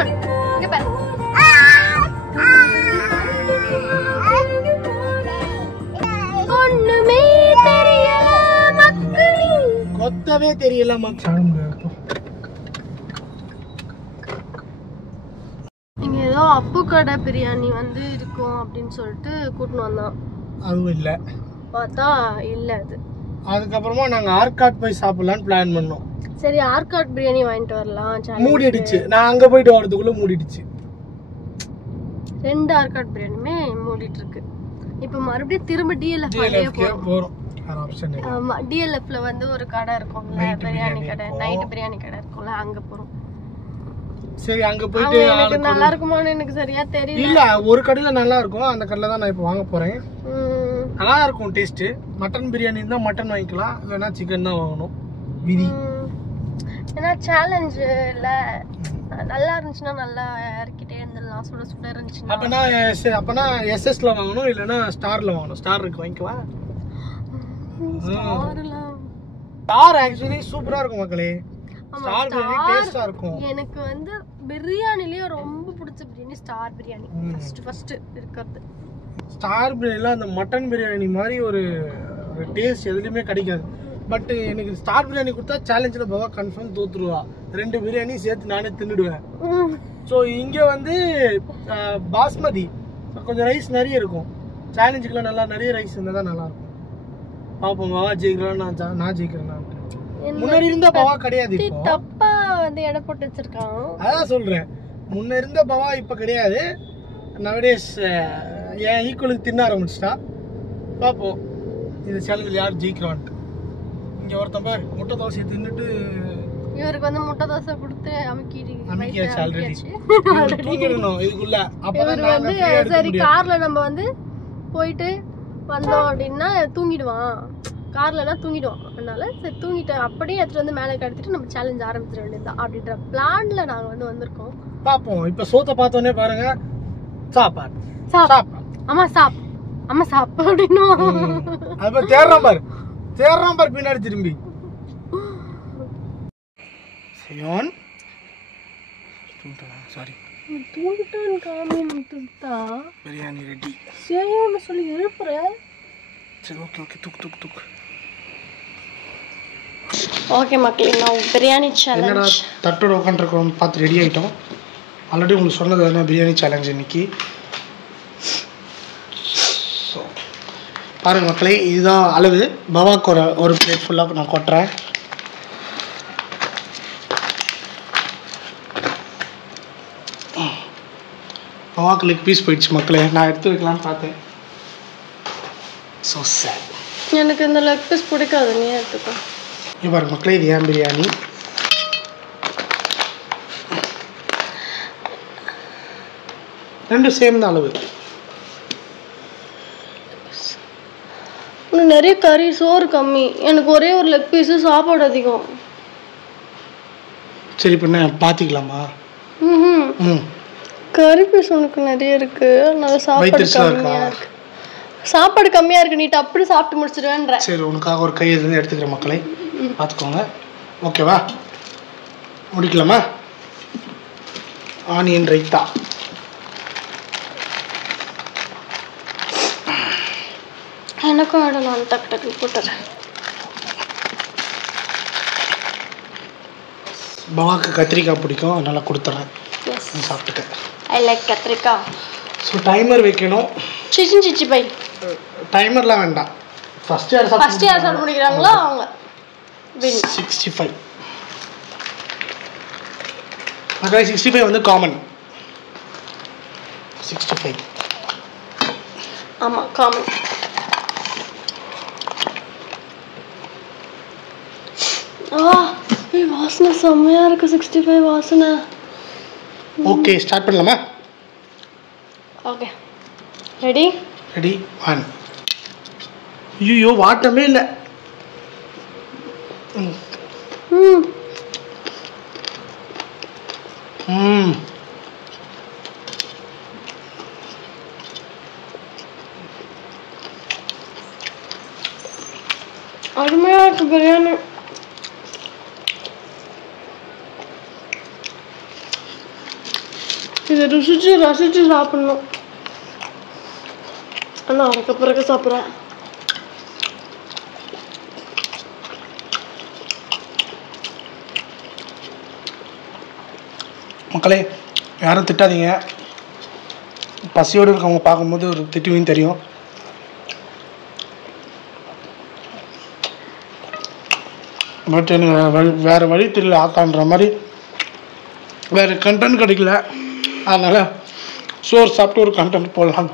Zion இங்க பாரு. ஒண்ணுமே தெரியல மக்களே. கொத்தவே தெரியல மக்கள். இங்க ஏதோ அப்பு கடை பிரியாணி வந்து இருக்கும் அப்படின்னு சொல்லிட்டு கூட்டின்னு வந்தோம். அதுவும் இல்ல, பார்த்தா இல்ல அது. அதுக்கப்புறமா நாங்க ஆர்காட் போய் சாப்பிடலாம்னு பிளான் பண்ணோம். சரி ஆர்காட் பிரியாணி வாங்கிட்டு வரலாம். மூடிடுச்சு. நான் அங்க போயிட்டு வரதுக்குள்ள மூடிடுச்சு. 2 ஆர்காட் பிரியாணியுமே மூடிட்டு இருக்கு. இப்போ மறுபடியும் திரும்ப டிஎல்எஃப் போறோம். ஆப்ஷன் இல்ல. ஆமா, டிஎல்எஃப்ல வந்து ஒரு கடை இருக்கும்ல, பிரியாணி கடை, நைட் பிரியாணி கடை இருக்கும்ல, அங்க போறோம். சரி அங்க போயிட்டு எனக்கு நல்லா இருக்குமான்னு எனக்கு சரியா தெரியல. இல்ல, ஒரு கடையில நல்லா இருக்கும். அந்த கடையில தான் நான் இப்போ வாங்க போறேன். நல்லா இருக்கும் டேஸ்ட். மட்டன் பிரியாணி இருந்தா மட்டன் வாங்கிக்கலாம், இல்லைன்னா சிக்கன் தான் வாங்கணும். விதி. ஏன்னா சேலஞ்ச் இல்ல, நல்லா இருந்துச்சுன்னா நல்லா இறக்கிட்டே இருந்துடலாம். சுட சுட இருந்துச்சுன்னா அப்பனா எஸ்எஸ்ல வாங்கணும், இல்லைன்னா ஸ்டார்ல வாங்கணும். ஸ்டார் இருக்கு, வாங்கிக்கவா? ஸ்டார் ஆக்சுவலி சூப்பரா இருக்கும் மக்களே. ஸ்டார் பிரியாணி டேஸ்டா இருக்கும். எனக்கு வந்து பிரியாணிலயே ரொம்ப பிடிச்ச பிரியாணி ஸ்டார் பிரியாணி. ஃபர்ஸ்ட் இருக்கிறது. ஸ்டார் பிரியாணில அந்த மட்டன் பிரியாணி மாதிரி ஒரு டேஸ்ட் எதுலயுமே கிடைக்காது. பட் எனக்கு ஸ்டார் பிரியாணி கொடுத்தா சேலஞ்சில் பவா கன்ஃபார்ம் தோத்துருவா. 2 பிரியாணி சேர்த்து நானே தின்னுடுவேன். ஸோ இங்கே வந்து பாஸ்மதி கொஞ்சம் ரைஸ் நிறைய இருக்கும். சேலஞ்சுக்குலாம் நல்லா நிறைய ரைஸ் இருந்தால் தான் நல்லா இருக்கும். பார்ப்போம், பவா ஜெயிக்கலாம். நான் ஜெயிக்கிறேன். முன்னாடி இருந்த பவா கிடையாது, தப்பா வந்து எடை போட்டு வச்சிருக்கான். அதான் சொல்றேன், முன்ன இருந்த பவா இப்ப கிடையாது. நவடேஸ் என் ஈக்குவலுக்கு தின்ன ஆரம்பிச்சிட்டா. பார்ப்போம் இந்த சேலஞ்சில் யார் ஜெயிக்கிறான்ட்டு. இங்க ஒருத்தன் பாரு முட்டை தோசையை தின்னுட்டு, இவருக்கு வந்து முட்டை தோசை கொடுத்து அமைக்கியாச்சு ஆல்ரெடி. தூங்கிடணும் இதுக்குள்ள. அப்பதான் வந்து சரி கார்ல நம்ம வந்து போயிட்டு வந்தோம் அப்படின்னா தூங்கிடுவான். கார்லனா தூங்கிடுவான். அதனால சரி தூங்கிட்டு அப்படியே எடுத்துட்டு வந்து மேலே கடத்திட்டு நம்ம சேலஞ்ச் ஆரம்பிச்சிட வேண்டியதுதான் அப்படின்ற பிளான்ல நாங்க வந்து வந்திருக்கோம். பாப்போம். இப்ப சோத்தை பார்த்தோன்னே பாருங்க, சாப்பாடு சாப்பாடு, அம்மா சாப், அம்மா சாப் அப்படின்னு அது தேடுறான் பாரு பின்னாடி திரும்பி. சியோன் சாரி தூங்கிட்டான்னு காமிட்டா பிரியாணி ரெடி. சியோன்னு சொல்லி எழுப்புற. சரி ஓகே தூக்கு. ஓகே மக்களே, நான் பிரியாணி சேலஞ்ச். என்னடா தட்டோட உட்காந்துருக்கோம் பார்த்து ரெடி ஆகிட்டோம். ஆல்ரெடி உங்களுக்கு சொன்னது என்ன, பிரியாணி சேலஞ்ச் இன்னைக்கு. ஸோ பாருங்க மக்களே, இதுதான் அளவு. பவாக்கு ஒரு பிளேட் ஃபுல்லாக நான் கொட்டுறேன். பவாக்கு லெக் பீஸ் போயிடுச்சு மக்களே. நான் எடுத்து வைக்கலான்னு பார்த்தேன். So sad. எனக்கு இந்த லெக் பீஸ் பிடிக்காது, நீ எடுத்துக்கோ. இங்கே பாருங்க மக்களே, இது ஏன் பிரியாணி. ரெண்டும் சேம் தான் அளவு. இன்னும் நிறைய கறி, சோறு கம்மி. எனக்கு ஒரே ஒரு லெக் பீஸு, சாப்பாடு அதிகம். சரி இப்போ என்ன பார்த்திக்கலாமா? கறி பீஸ் உனக்கு நிறைய இருக்கு, அதனால சாப்பாடு கம்மியா இருக்கு. சாப்பாடு கம்மியா இருக்கு, நீ அப்படி சாப்பிட்டு முடிச்சிடுவேன்ற. சரி உனக்காக ஒரு கை இருந்து எடுத்துக்கிறேன் மக்களை, பார்த்துக்கோங்க. ஓகேவா? முடிக்கலாமா? ஆனியன் ரைத்தா. எனக்கும் வேணும், நான் டக்கு போட்டுறேன். பவாக்கு கத்திரிக்காய் பிடிக்கும், அதனால கொடுத்துட்றேன். சாப்பிட்டுக்க. ஐ லைக் கத்திரிக்காய். ஸோ டைமர் வைக்கணும். சிச்சி பை. டைமர்லாம் வேண்டாம். ஃபர்ஸ்ட் யார் சாப்பிட முடிக்கிறாங்களோ அவங்க 65. மக்களே 65 வந்து காமன். 65 ஆமா காமன். வாசனை செம்மையா இருக்கு. 65 வாசனை. ஓகே ஸ்டார்ட் பண்ணலாமா? Okay ready 1. ஐயோ வாட்டமே இல்லை. அருமையா இருக்கு பிரியாணி. இதை ருசிச்சு ரசிச்சு சாப்பிடணும். ஆனால் அறக்க பிறக்க சாப்பிட்றேன். மக்களே யாரும் திட்டாதீங்க. பசியோடு இருக்கவங்க பார்க்கும்போது ஒரு திட்டுவின்னு தெரியும். பட் எனக்கு வேறு வழி தெரியல ஆக்கான்ற மாதிரி. வேறு கண்டென்ட் கிடைக்கல, அதனால் சோறு சாப்பிட்டு ஒரு கண்டென்ட் போடலாம்.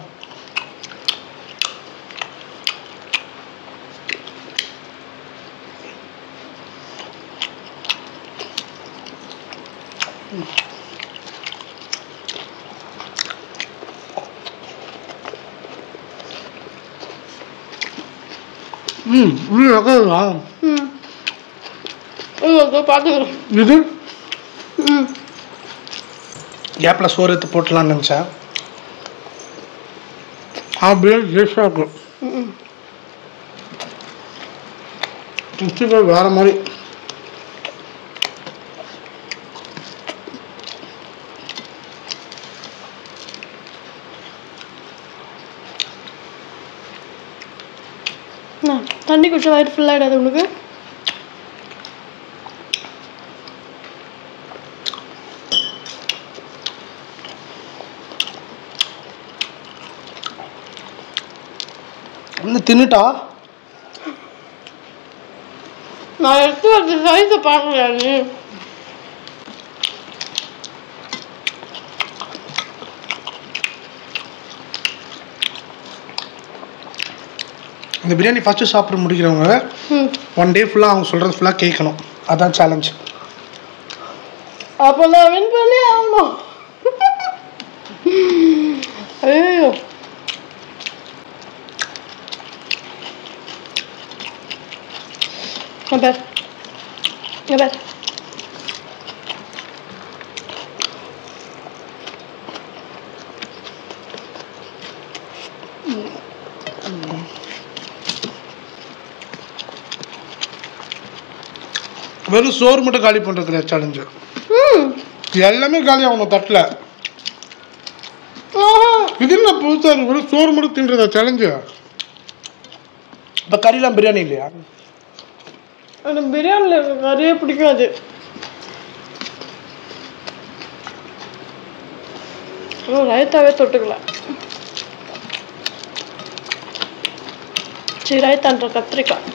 பார்த்துக்கிறோம். இது கேப்பில் சோறு எடுத்து போட்டலான்னு நினச்சேன். அப்படியே டேஸ்டாக இருக்கும். வேறு மாதிரி. தண்ணி குடிச்ச வயிறு ஃபுல்லாகிடாது உனக்கு? இன்னும் தின்னுட்டா? நான் எடுத்து வச்ச சைஸை பார்க்கலையா நீ? இந்த பிரியாணி ஃபஸ்ட்டு சாப்பிட முடிக்கிறவங்க 1 டே ஃபுல்லாக அவங்க சொல்கிறது ஃபுல்லாக கேட்கணும். அதான் சேலஞ்ச். அப்போ நான் வின் பண்ணி ஆகணும். ஐயோ பார் பார். வெறும் சோறு மட்டும் காலி பண்ணுறதுல சேலஞ்சு. எல்லாமே காலி ஆகணும் தட்டில். இது என்ன புதுசாக இருக்கு? வெறும் சோறு மட்டும் தின்றதா சேலஞ்சு? இப்போ கறிலாம் பிரியாணி இல்லையா? எனக்கு பிரியாணியில் கறியே பிடிக்காது. ரைத்தாவே தொட்டுக்கலாம். சரி, ரைத்தான்ற கத்திரிக்காய்.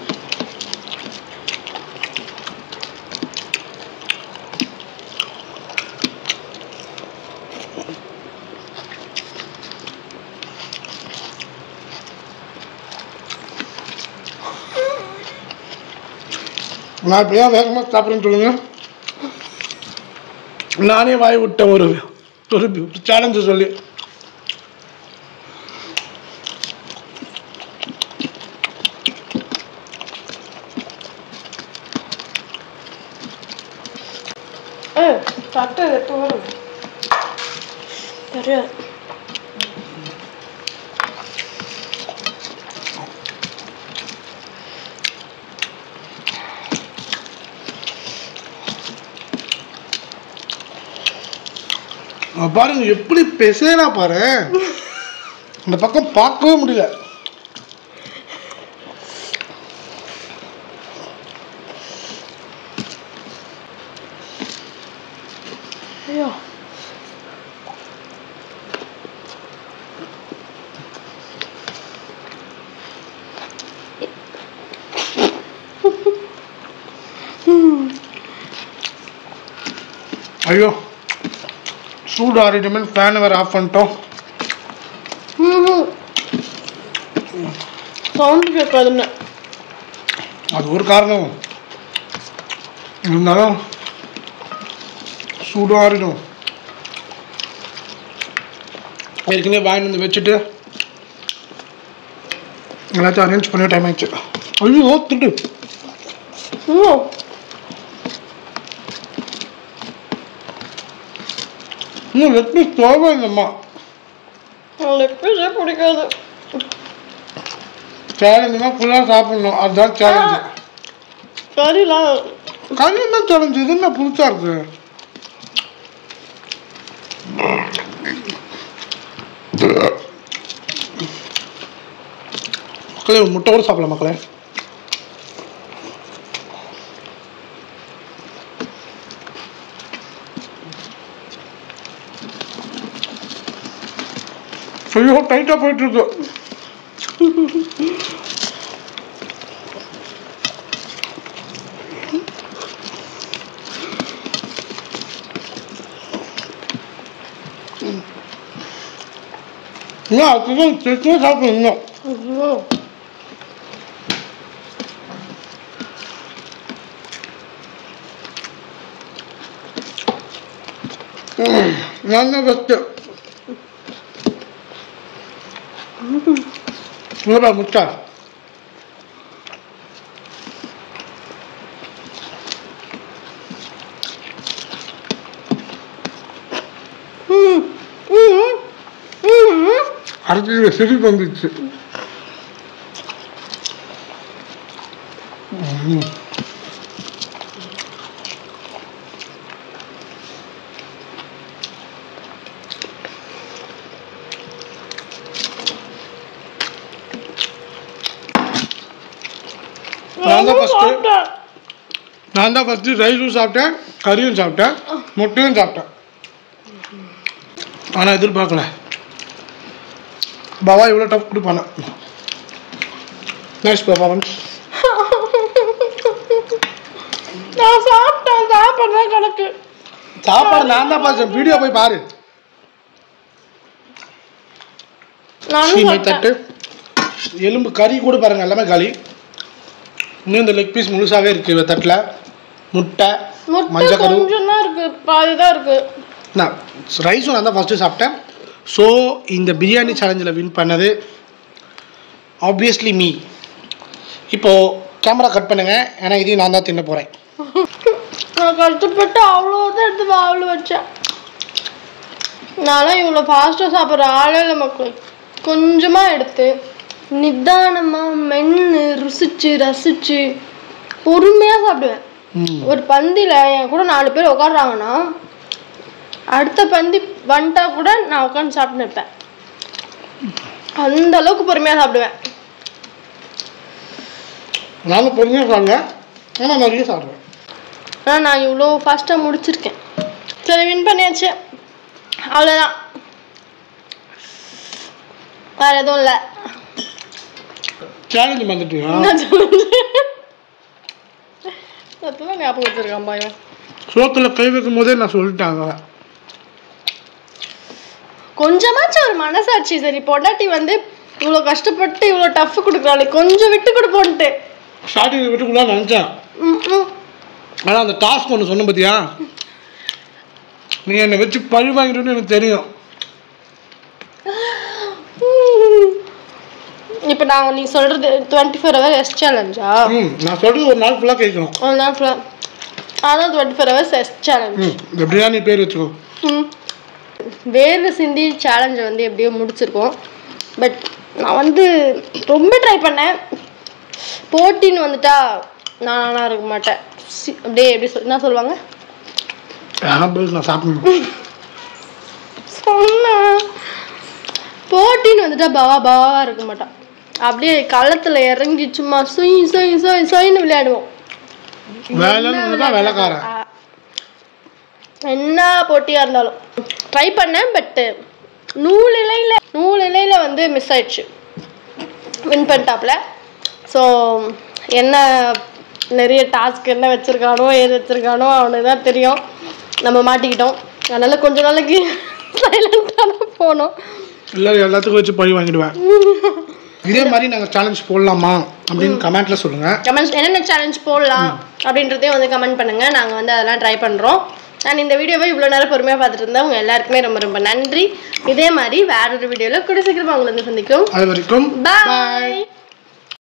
நான் இப்போ ஏன் வேகமாக சாப்பிட்றேன்னு சொல்லுங்க. நானே வாய் விட்டேன் ஒரு சேலஞ்சு சொல்லி. தட்டு எடுத்து வரும் தெரியாது. பாருங்க எப்படி பெசேனா பாரு. இந்த பக்கம் பார்க்கவே முடியல. ஐயோ ஐயோ சூடு ஆறிடுமே. ஃபேனை வேறு ஆஃப் பண்ணிட்டோம். சவுண்டு கேட்காதுன்னு அது ஒரு காரணம். இருந்தாலும் சூடு ஆறிடும். ஏற்கனவே வாங்கி வந்து வச்சுட்டு எல்லாத்தையும் அரேஞ்ச் பண்ண டைம் ஆயிடுச்சு. ஐயோ திட்டு. இன்னும் லெக் பீஸ் போகவே இல்லைம்மா. லெக் பீஸே பிடிக்காது. சேலஞ்சுனா ஃபுல்லாக சாப்பிடணும், அதுதான் சேலஞ்சு. கறிலாம் கறி என்ன சேலஞ்சு? இது என்ன புதுசாக இருக்கு? மக்களே முட்டை கூட சாப்பிடலாம் மக்களே. ஐயோ டைட்டாக போயிட்டு இருக்கு. அதுதான் செட்டு சாப்பிடணும். நான் தான் ஃபஸ்ட்டு முட்டை அடுத்து சிரிப்பு வந்துச்சு. நான் தான் ஃபஸ்ட்டு ரைஸும் சாப்பிட்டேன், கறியும் சாப்பிட்டேன், முட்டையும் சாப்பிட்டேன். ஆனால் எதிர்பார்க்கல பாபா இவ்வளோ டஃப் கொடுப்பானே. Nice performance. நான் சாப்பிட்டேன், சாப்பாடு தான் கணக்கு. சாப்பாடு நான் தான் பார்த்தேன், வீடியோ போய் பாரு. தட்டு எலும்பு கறி கூட பாருங்க, எல்லாமே காலி. இன்னும் இந்த லெக் பீஸ் முழுசாகவே இருக்குது தட்டில். முட்டை மஞ்சள் கரு இருக்கு, பாதி தான் இருக்கு. நான் ரைஸும் நான் தான் ஃபஸ்ட்டு சாப்பிட்டேன். ஸோ இந்த பிரியாணி சேலஞ்சில் வின் பண்ணது ஆப்வியஸ்லி மீ. இப்போது கேமரா கட் பண்ணுங்க, ஏன்னா இதையும் நான் தான் தின்ன போகிறேன். நான் கஷ்டப்பட்டு அவ்வளோதான் எடுத்து அவ்வளோ வச்சேன். நானும் இவ்வளோ ஃபாஸ்ட்டாக சாப்பிட்ற ஆளே இல்லை மக்கள். கொஞ்சமாக எடுத்து நிதானமாக மென்று ருசிச்சு ரசித்து பொறுமையாக சாப்பிடுவேன். ஒரு பந்தியில் என் கூட 4 பேர் உட்காடுறாங்கன்னா அடுத்த பந்தி வந்துட்டா கூட நான் உட்காந்து சாப்பிட்டு இருப்பேன். அந்த அளவுக்கு பொறுமையாக சாப்பிடுவேன். நானும் பொறுமையாக சாப்பிடுவேன், ஆனால் நிறைய சாப்பிடுவேன். ஆனால் நான் இவ்வளோ ஃபாஸ்ட்டாக முடிச்சிருக்கேன். சரி, வின் பண்ணியாச்சு, அவ்வளோதான், வேறு எதுவும் இல்லை. சேலஞ்சு வந்துட்டியா? அதெல்லாம் ஞாபகம் வச்சுருக்கான் பையன். சோத்தில் கை வைக்கும் போதே நான் சொல்லிட்டாங்க. கொஞ்சமாச்சும் ஒரு மனசாட்சி. சரி, பொண்டாட்டி வந்து இவ்வளோ கஷ்டப்பட்டு இவ்வளோ டஃப் கொடுக்குறாள், கொஞ்சம் விட்டு கொடுப்போன்ட்டு ஸ்டார்டிங் விட்டு கூட நினச்சேன். ஆனால் அந்த டாஸ்க் ஒன்று சொன்ன பார்த்தியா, நீ என்னை வச்சு பழி வாங்கிட்டுன்னு எனக்கு தெரியும். இப்போ நான் நீ சொல்கிறது 24 hours எஸ் சேலஞ்சா? நான் சொல்கிறது ஒரு நாள் ஃபுல்லாக கேட்கணும். ஒரு நாள் ஃபுல்லாக, அதான் 24 hours எஸ் சேலஞ்ச். இந்த பிரியாணி பேர் வச்சுக்கோ. வேர்வை சிந்தி சேலஞ்சை வந்து எப்படியோ முடிச்சிருக்கோம். பட் நான் வந்து ரொம்ப ட்ரை பண்ணேன். போட்டின்னு வந்துட்டா நானாக இருக்க மாட்டேன். அப்படியே எப்படி என்ன சொல்லுவாங்க, நான் சாப்பிடணும் சொன்னேன். போட்டின்னு வந்துட்டா பாவா இருக்க மாட்டான். அப்படியே களத்தில் இறங்கி சும்மா சொயின்னு விளையாடுவோம். வேலைக்காரன் என்ன போட்டியாக இருந்தாலும் ட்ரை பண்ணேன். பட்டு நூல் இலையில் வந்து மிஸ் ஆயிடுச்சு. வின் பண்ணிட்டாப்புல. ஸோ என்ன நிறைய டாஸ்க் என்ன வச்சுருக்கானோ ஏது வச்சுருக்கானோ அவனுக்கு தான் தெரியும். நம்ம மாட்டிக்கிட்டோம். அதனால் கொஞ்ச நாளைக்கு சைலண்டாக தான் போனோம். இல்லை எல்லாத்துக்கும் வச்சு பழி வாங்கிடுவேன். இதே மாதிரி நாங்கள் சேலஞ்ச் போடலாமா அப்படின்னு கமெண்ட்ல சொல்லுங்கள். கமெண்ட்ஸ் என்னென்ன சேலஞ்ச் போடலாம் அப்படின்றதையும் வந்து கமெண்ட் பண்ணுங்கள். நாங்கள் வந்து அதெல்லாம் ட்ரை பண்ணுறோம். நான் இந்த வீடியோவை இவ்வளோ நேரம் பொறுமையாக பார்த்துட்டு இருந்தேன். உங்கள் எல்லாருக்குமே ரொம்ப ரொம்ப நன்றி. இதே மாதிரி வேற ஒரு வீடியோவில் கூட சீக்கிரமாக உங்களை வந்து சந்திக்கும். அது வரைக்கும் பாய்.